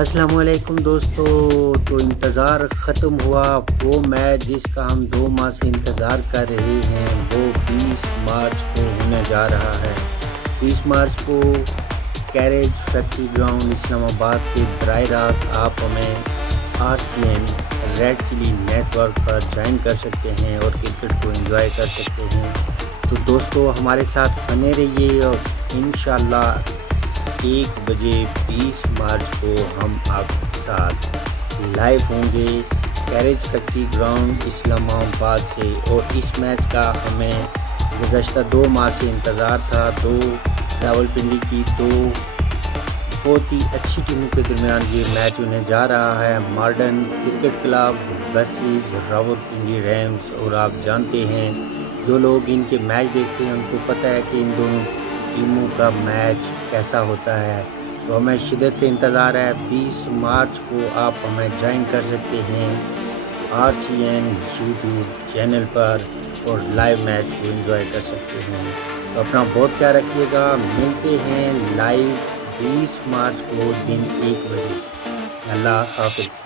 السلام علیکم دوستو. تو انتظار ختم ہوا. وہ میچ جس کا ہم 2 ماہ سے انتظار کر رہے ہیں وہ 20 مارچ کو ہونے جا رہا ہے. 20 مارچ کو کیریج فیکٹری گراؤنڈ اسلام آباد سے براہ راست آپ ہمیں RCN red chilli network پر جوائن کر سکتے ہیں اور کرکٹ کو انجوائے کر سکتے ہیں. تو دوستو ہمارے ساتھ بنے رہیے اور انشاءاللہ 1 بجے 20 مارچ کو ہم آپ کے ساتھ لائیو ہوں گے کیریج فیکٹری گراؤنڈ اسلام آباد سے. اور اس میچ کا ہمیں گزشتہ 2 ماہ سے انتظار تھا. راولپنڈی کی 2 بہت ہی اچھی ٹیموں کے درمیان یہ میچ ہونے جا رہا ہے. Modern cricket club versus Rawalpindi Rams. اور آپ جانتے ہیں جو لوگ ان کے میچ دیکھتے ہیں ان کو پتہ ہے کہ ان دونوں ٹیموں کا میچ کیسا ہوتا ہے. تو ہمیں شدت سے انتظار ہے. 20 مارچ کو آپ ہمیں جوائن کر سکتے ہیں RCN YouTube چینل پر اور لائیو میچ کو انجوائے کر سکتے ہیں. تو اپنا بہت خیال رکھیے گا. ملتے ہیں لائیو 20 مارچ کو دن 1 بجے. اللہ حافظ.